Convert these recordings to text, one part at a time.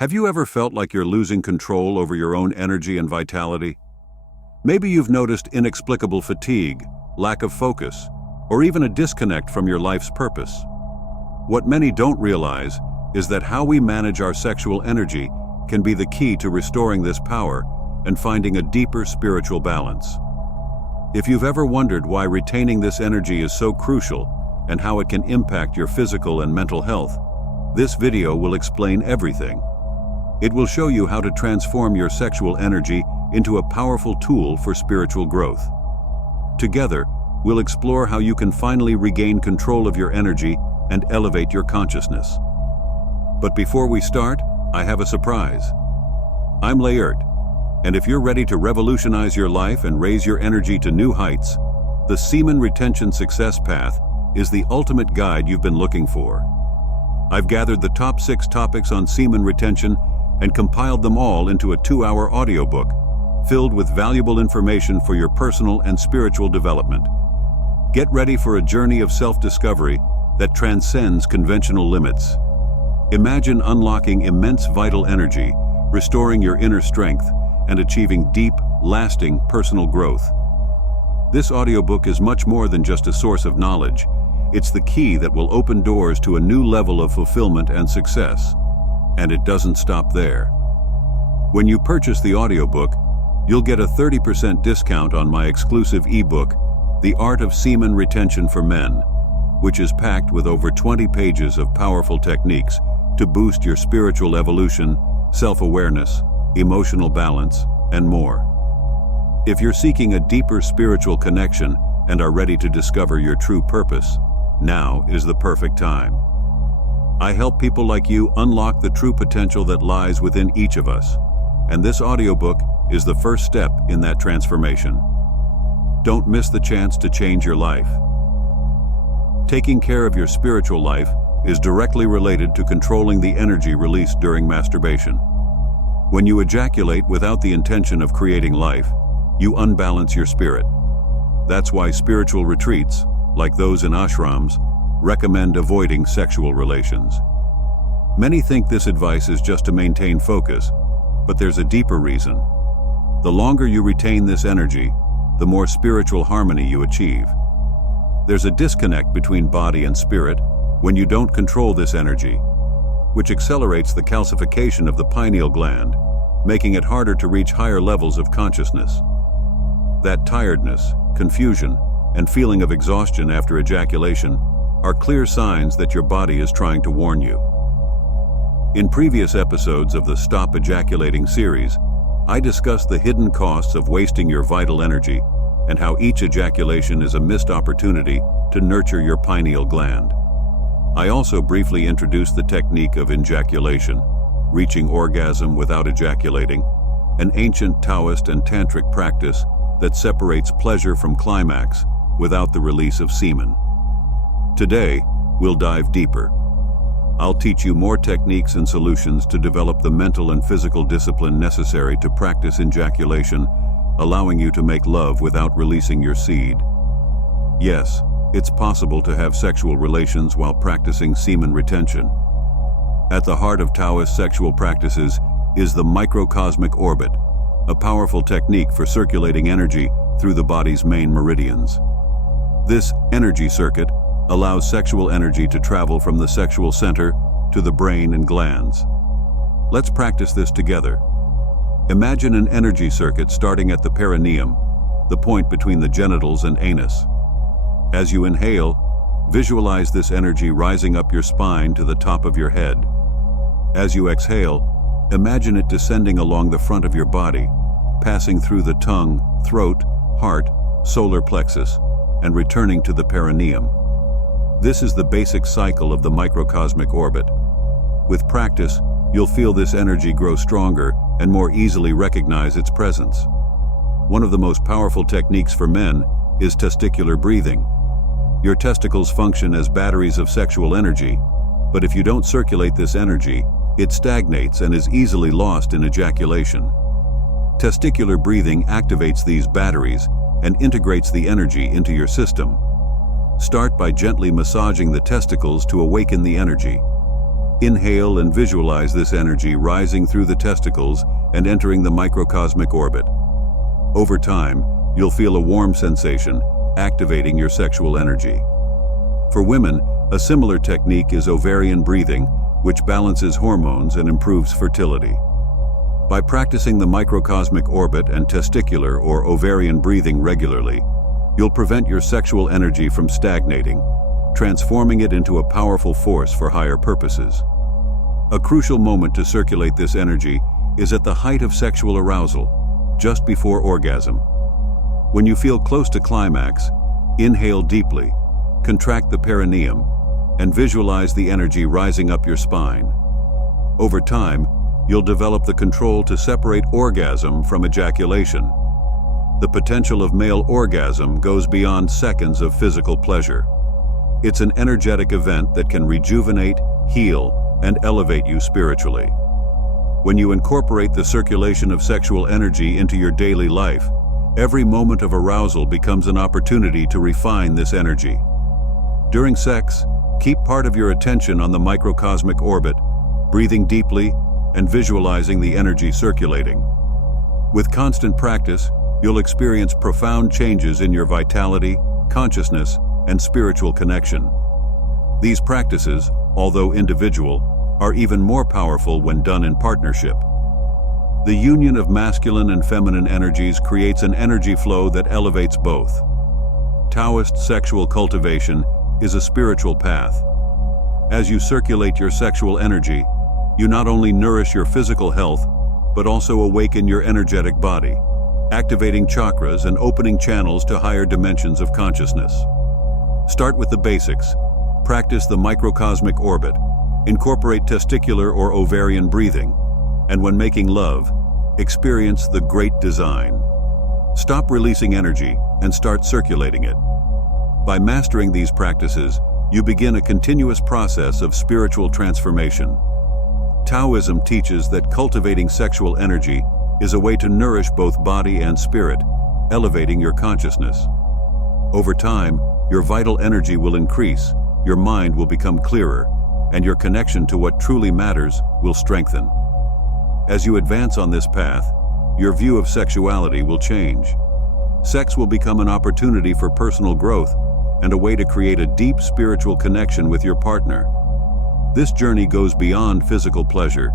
Have you ever felt like you're losing control over your own energy and vitality? Maybe you've noticed inexplicable fatigue, lack of focus, or even a disconnect from your life's purpose. What many don't realize is that how we manage our sexual energy can be the key to restoring this power and finding a deeper spiritual balance. If you've ever wondered why retaining this energy is so crucial and how it can impact your physical and mental health, this video will explain everything. It will show you how to transform your sexual energy into a powerful tool for spiritual growth. Together, we'll explore how you can finally regain control of your energy and elevate your consciousness. But before we start, I have a surprise. I'm Lunar, and if you're ready to revolutionize your life and raise your energy to new heights, the Semen Retention Success Path is the ultimate guide you've been looking for. I've gathered the top 6 topics on semen retention and compiled them all into a 2-hour audiobook filled with valuable information for your personal and spiritual development. Get ready for a journey of self-discovery that transcends conventional limits. Imagine unlocking immense vital energy, restoring your inner strength, and achieving deep, lasting personal growth. This audiobook is much more than just a source of knowledge. It's the key that will open doors to a new level of fulfillment and success. And it doesn't stop there. When you purchase the audiobook, you'll get a 30% discount on my exclusive ebook, The Art of Semen Retention for Men, which is packed with over 20 pages of powerful techniques to boost your spiritual evolution, self-awareness, emotional balance, and more. If you're seeking a deeper spiritual connection and are ready to discover your true purpose, now is the perfect time. I help people like you unlock the true potential that lies within each of us, and this audiobook is the first step in that transformation. Don't miss the chance to change your life. Taking care of your spiritual life is directly related to controlling the energy released during masturbation. When you ejaculate without the intention of creating life, you unbalance your spirit. That's why spiritual retreats, like those in ashrams, recommend avoiding sexual relations. Many think this advice is just to maintain focus, but there's a deeper reason. The longer you retain this energy, the more spiritual harmony you achieve. There's a disconnect between body and spirit when you don't control this energy, which accelerates the calcification of the pineal gland, making it harder to reach higher levels of consciousness. That tiredness, confusion, and feeling of exhaustion after ejaculation are clear signs that your body is trying to warn you. In previous episodes of the Stop Ejaculating series, I discussed the hidden costs of wasting your vital energy and how each ejaculation is a missed opportunity to nurture your pineal gland. I also briefly introduced the technique of ejaculation, reaching orgasm without ejaculating, an ancient Taoist and tantric practice that separates pleasure from climax without the release of semen. Today, we'll dive deeper. I'll teach you more techniques and solutions to develop the mental and physical discipline necessary to practice ejaculation, allowing you to make love without releasing your seed. Yes, it's possible to have sexual relations while practicing semen retention. At the heart of Taoist sexual practices is the microcosmic orbit, a powerful technique for circulating energy through the body's main meridians. This energy circuit allows sexual energy to travel from the sexual center to the brain and glands. Let's practice this together. Imagine an energy circuit starting at the perineum, the point between the genitals and anus. As you inhale, visualize this energy rising up your spine to the top of your head. As you exhale, imagine it descending along the front of your body, passing through the tongue, throat, heart, solar plexus, and returning to the perineum. This is the basic cycle of the microcosmic orbit. With practice, you'll feel this energy grow stronger and more easily recognize its presence. One of the most powerful techniques for men is testicular breathing. Your testicles function as batteries of sexual energy, but if you don't circulate this energy, it stagnates and is easily lost in ejaculation. Testicular breathing activates these batteries and integrates the energy into your system. Start by gently massaging the testicles to awaken the energy. Inhale and visualize this energy rising through the testicles and entering the microcosmic orbit. Over time, you'll feel a warm sensation, activating your sexual energy. For women, a similar technique is ovarian breathing, which balances hormones and improves fertility. By practicing the microcosmic orbit and testicular or ovarian breathing regularly, you'll prevent your sexual energy from stagnating, transforming it into a powerful force for higher purposes. A crucial moment to circulate this energy is at the height of sexual arousal, just before orgasm. When you feel close to climax, inhale deeply, contract the perineum, and visualize the energy rising up your spine. Over time, you'll develop the control to separate orgasm from ejaculation. The potential of male orgasm goes beyond seconds of physical pleasure. It's an energetic event that can rejuvenate, heal, and elevate you spiritually. When you incorporate the circulation of sexual energy into your daily life, every moment of arousal becomes an opportunity to refine this energy. During sex, keep part of your attention on the microcosmic orbit, breathing deeply and visualizing the energy circulating. With constant practice, you'll experience profound changes in your vitality, consciousness, and spiritual connection. These practices, although individual, are even more powerful when done in partnership. The union of masculine and feminine energies creates an energy flow that elevates both. Taoist sexual cultivation is a spiritual path. As you circulate your sexual energy, you not only nourish your physical health, but also awaken your energetic body, activating chakras and opening channels to higher dimensions of consciousness. Start with the basics. Practice the microcosmic orbit, incorporate testicular or ovarian breathing, and when making love, experience the great design. Stop releasing energy and start circulating it. By mastering these practices, you begin a continuous process of spiritual transformation. Taoism teaches that cultivating sexual energy is a way to nourish both body and spirit, elevating your consciousness. Over time, your vital energy will increase, your mind will become clearer, and your connection to what truly matters will strengthen. As you advance on this path, your view of sexuality will change. Sex will become an opportunity for personal growth and a way to create a deep spiritual connection with your partner. This journey goes beyond physical pleasure.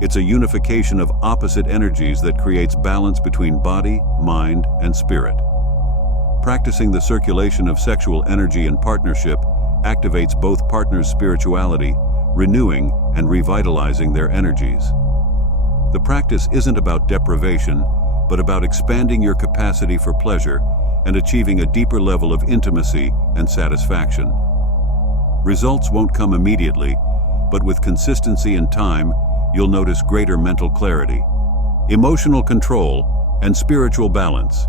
It's a unification of opposite energies that creates balance between body, mind, and spirit. Practicing the circulation of sexual energy in partnership activates both partners' spirituality, renewing and revitalizing their energies. The practice isn't about deprivation, but about expanding your capacity for pleasure and achieving a deeper level of intimacy and satisfaction. Results won't come immediately, but with consistency and time, you'll notice greater mental clarity, emotional control, and spiritual balance.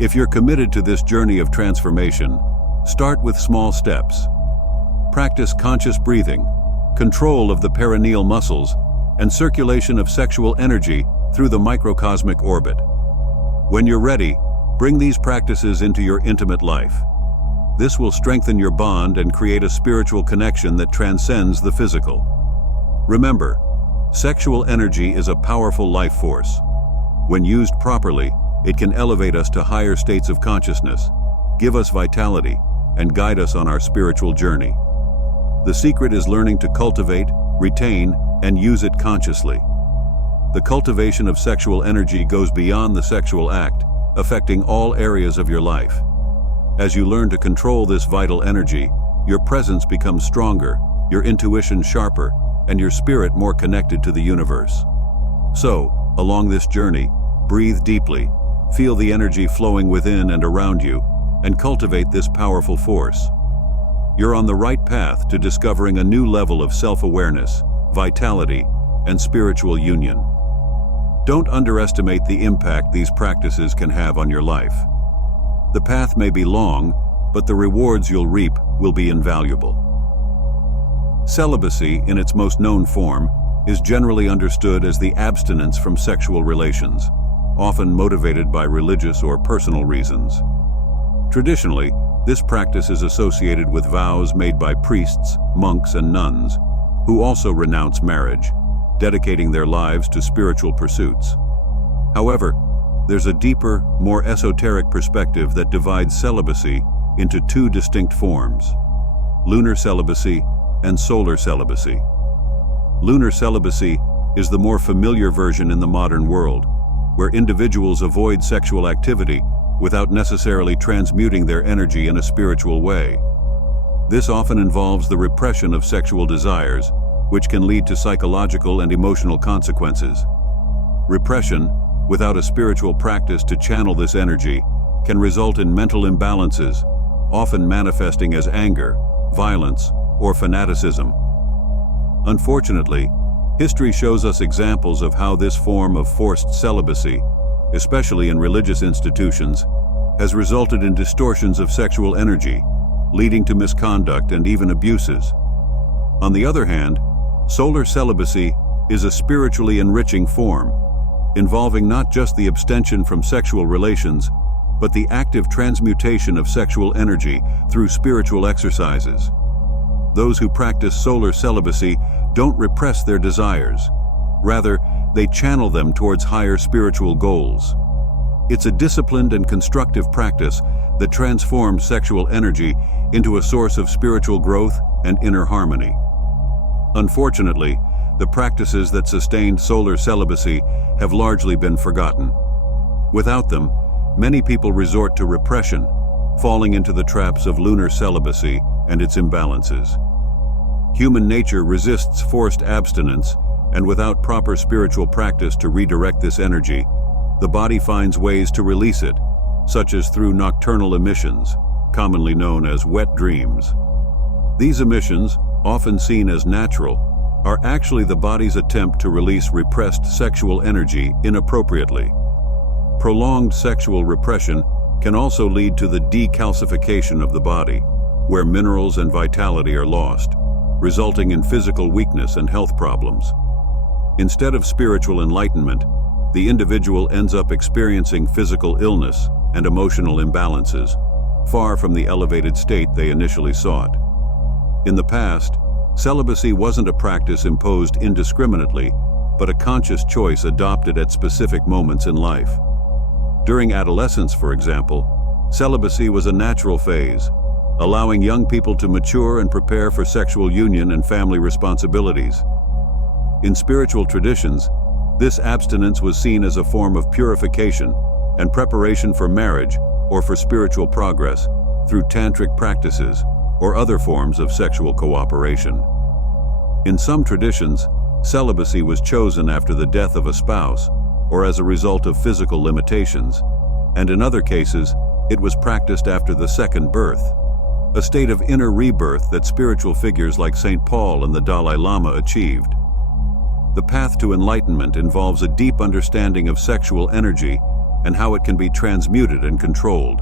If you're committed to this journey of transformation, start with small steps. Practice conscious breathing, control of the perineal muscles, and circulation of sexual energy through the microcosmic orbit. When you're ready, bring these practices into your intimate life. This will strengthen your bond and create a spiritual connection that transcends the physical. Remember, sexual energy is a powerful life force. When used properly, it can elevate us to higher states of consciousness, give us vitality, and guide us on our spiritual journey. The secret is learning to cultivate, retain, and use it consciously. The cultivation of sexual energy goes beyond the sexual act, affecting all areas of your life. As you learn to control this vital energy, your presence becomes stronger, your intuition sharper, and your spirit more connected to the universe. So, along this journey, breathe deeply, feel the energy flowing within and around you, and cultivate this powerful force. You're on the right path to discovering a new level of self-awareness, vitality, and spiritual union. Don't underestimate the impact these practices can have on your life. The path may be long, but the rewards you'll reap will be invaluable. Celibacy, in its most known form, is generally understood as the abstinence from sexual relations, often motivated by religious or personal reasons. Traditionally, this practice is associated with vows made by priests, monks, and nuns, who also renounce marriage, dedicating their lives to spiritual pursuits. However, there's a deeper, more esoteric perspective that divides celibacy into two distinct forms: lunar celibacy and solar celibacy. Lunar celibacy is the more familiar version in the modern world, where individuals avoid sexual activity without necessarily transmuting their energy in a spiritual way. This often involves the repression of sexual desires, which can lead to psychological and emotional consequences. Repression, without a spiritual practice to channel this energy, can result in mental imbalances, often manifesting as anger, violence, or fanaticism. Unfortunately, history shows us examples of how this form of forced celibacy, especially in religious institutions, has resulted in distortions of sexual energy, leading to misconduct and even abuses. On the other hand, solar celibacy is a spiritually enriching form, involving not just the abstention from sexual relations, but the active transmutation of sexual energy through spiritual exercises. Those who practice solar celibacy don't repress their desires. Rather, they channel them towards higher spiritual goals. It's a disciplined and constructive practice that transforms sexual energy into a source of spiritual growth and inner harmony. Unfortunately, the practices that sustained solar celibacy have largely been forgotten. Without them, many people resort to repression, falling into the traps of lunar celibacy and its imbalances. Human nature resists forced abstinence, and without proper spiritual practice to redirect this energy, the body finds ways to release it, such as through nocturnal emissions, commonly known as wet dreams. These emissions, often seen as natural, are actually the body's attempt to release repressed sexual energy inappropriately. Prolonged sexual repression can also lead to the decalcification of the body, where minerals and vitality are lost, resulting in physical weakness and health problems. Instead of spiritual enlightenment, the individual ends up experiencing physical illness and emotional imbalances, far from the elevated state they initially sought. In the past, celibacy wasn't a practice imposed indiscriminately, but a conscious choice adopted at specific moments in life. During adolescence, for example, celibacy was a natural phase, allowing young people to mature and prepare for sexual union and family responsibilities. In spiritual traditions, this abstinence was seen as a form of purification and preparation for marriage or for spiritual progress through tantric practices or other forms of sexual cooperation. In some traditions, celibacy was chosen after the death of a spouse or as a result of physical limitations, and in other cases, it was practiced after the second birth, a state of inner rebirth that spiritual figures like St. Paul and the Dalai Lama achieved. The path to enlightenment involves a deep understanding of sexual energy and how it can be transmuted and controlled.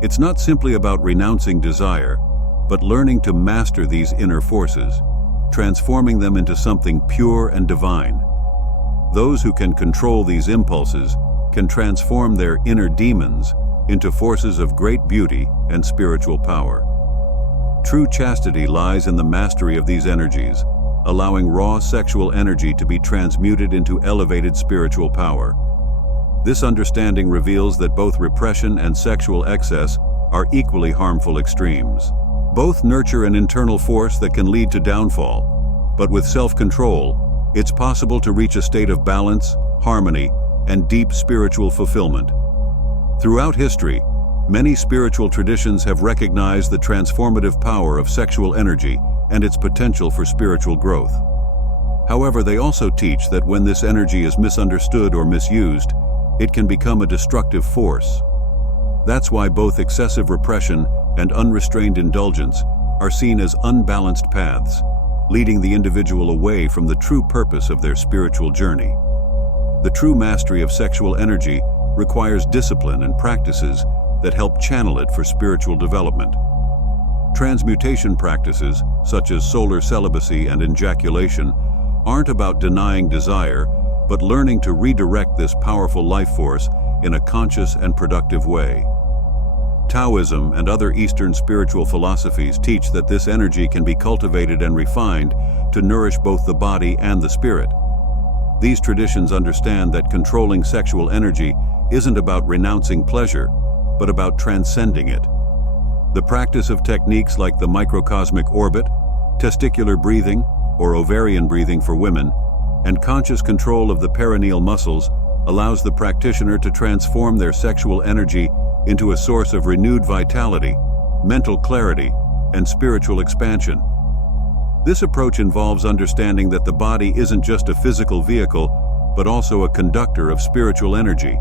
It's not simply about renouncing desire, but learning to master these inner forces, transforming them into something pure and divine. Those who can control these impulses can transform their inner demons into forces of great beauty and spiritual power. True chastity lies in the mastery of these energies, allowing raw sexual energy to be transmuted into elevated spiritual power. This understanding reveals that both repression and sexual excess are equally harmful extremes. Both nurture an internal force that can lead to downfall, but with self-control, it's possible to reach a state of balance, harmony, and deep spiritual fulfillment. Throughout history, many spiritual traditions have recognized the transformative power of sexual energy and its potential for spiritual growth. However, they also teach that when this energy is misunderstood or misused, it can become a destructive force. That's why both excessive repression and unrestrained indulgence are seen as unbalanced paths, leading the individual away from the true purpose of their spiritual journey. The true mastery of sexual energy requires discipline and practices that help channel it for spiritual development. Transmutation practices, such as solar celibacy and ejaculation, aren't about denying desire, but learning to redirect this powerful life force in a conscious and productive way. Taoism and other Eastern spiritual philosophies teach that this energy can be cultivated and refined to nourish both the body and the spirit. These traditions understand that controlling sexual energy isn't about renouncing pleasure, but about transcending it. The practice of techniques like the microcosmic orbit, testicular breathing, or ovarian breathing for women, and conscious control of the perineal muscles allows the practitioner to transform their sexual energy into a source of renewed vitality, mental clarity, and spiritual expansion. This approach involves understanding that the body isn't just a physical vehicle, but also a conductor of spiritual energy.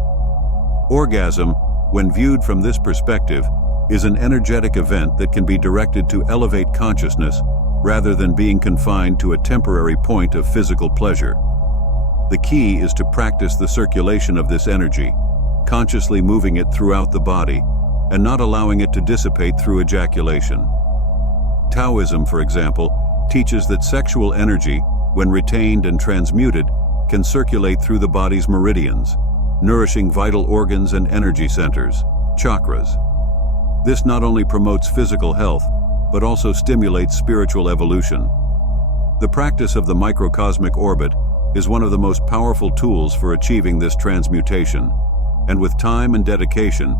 Orgasm, when viewed from this perspective, is an energetic event that can be directed to elevate consciousness rather than being confined to a temporary point of physical pleasure. The key is to practice the circulation of this energy, consciously moving it throughout the body and not allowing it to dissipate through ejaculation. Taoism, for example, teaches that sexual energy, when retained and transmuted, can circulate through the body's meridians, nourishing vital organs and energy centers, chakras. This not only promotes physical health, but also stimulates spiritual evolution. The practice of the microcosmic orbit is one of the most powerful tools for achieving this transmutation, and with time and dedication,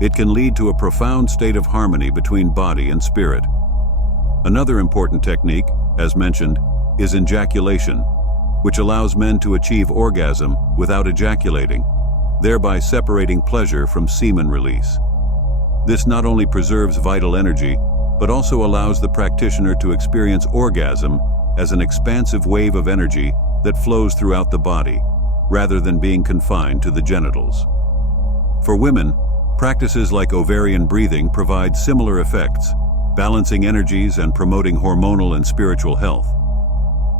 it can lead to a profound state of harmony between body and spirit. Another important technique, as mentioned, is ejaculation, which allows men to achieve orgasm without ejaculating, thereby separating pleasure from semen release. This not only preserves vital energy, but also allows the practitioner to experience orgasm as an expansive wave of energy that flows throughout the body, rather than being confined to the genitals. For women, practices like ovarian breathing provide similar effects, balancing energies and promoting hormonal and spiritual health.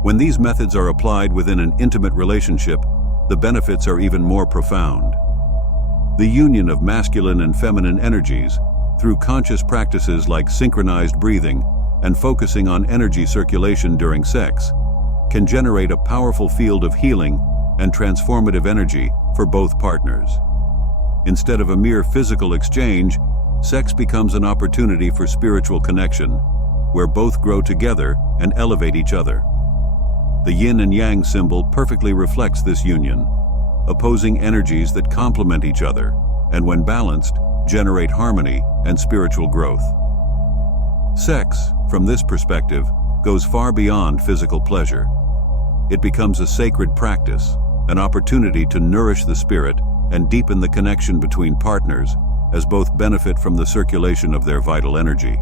When these methods are applied within an intimate relationship, the benefits are even more profound. The union of masculine and feminine energies, through conscious practices like synchronized breathing and focusing on energy circulation during sex, can generate a powerful field of healing and transformative energy for both partners. Instead of a mere physical exchange, sex becomes an opportunity for spiritual connection, where both grow together and elevate each other. The yin and yang symbol perfectly reflects this union, opposing energies that complement each other, and when balanced, generate harmony and spiritual growth. Sex, from this perspective, goes far beyond physical pleasure. It becomes a sacred practice, an opportunity to nourish the spirit and deepen the connection between partners, as both benefit from the circulation of their vital energy.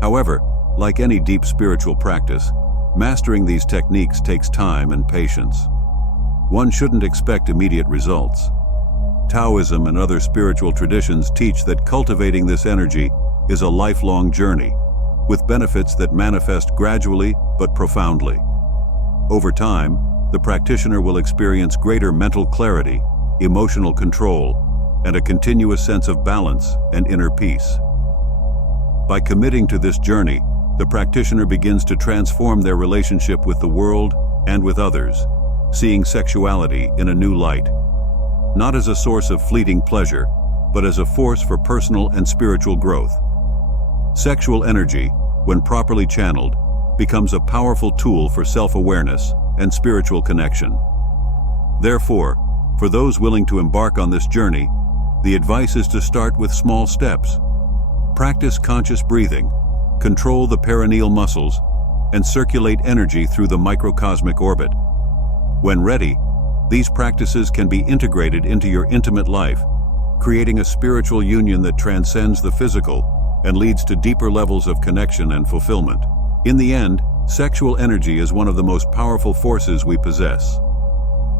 However, like any deep spiritual practice, mastering these techniques takes time and patience. One shouldn't expect immediate results. Taoism and other spiritual traditions teach that cultivating this energy is a lifelong journey, with benefits that manifest gradually but profoundly. Over time, the practitioner will experience greater mental clarity, emotional control, and a continuous sense of balance and inner peace. By committing to this journey, the practitioner begins to transform their relationship with the world and with others, seeing sexuality in a new light, not as a source of fleeting pleasure, but as a force for personal and spiritual growth. Sexual energy, when properly channeled, becomes a powerful tool for self-awareness and spiritual connection. Therefore, for those willing to embark on this journey, the advice is to start with small steps. Practice conscious breathing, control the perineal muscles, and circulate energy through the microcosmic orbit. When ready, these practices can be integrated into your intimate life, creating a spiritual union that transcends the physical and leads to deeper levels of connection and fulfillment. In the end, sexual energy is one of the most powerful forces we possess.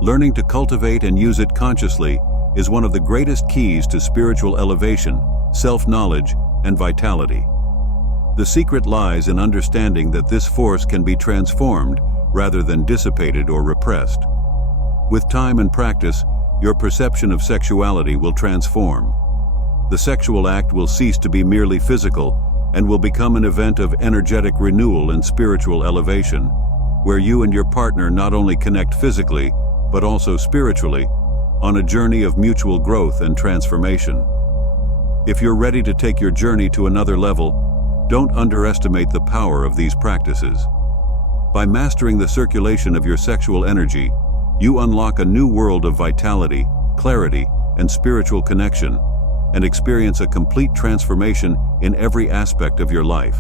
Learning to cultivate and use it consciously is one of the greatest keys to spiritual elevation, self-knowledge, and vitality. The secret lies in understanding that this force can be transformed rather than dissipated or repressed. With time and practice, your perception of sexuality will transform. The sexual act will cease to be merely physical and will become an event of energetic renewal and spiritual elevation, where you and your partner not only connect physically, but also spiritually, on a journey of mutual growth and transformation. If you're ready to take your journey to another level, don't underestimate the power of these practices. By mastering the circulation of your sexual energy, you unlock a new world of vitality, clarity, and spiritual connection, and experience a complete transformation in every aspect of your life.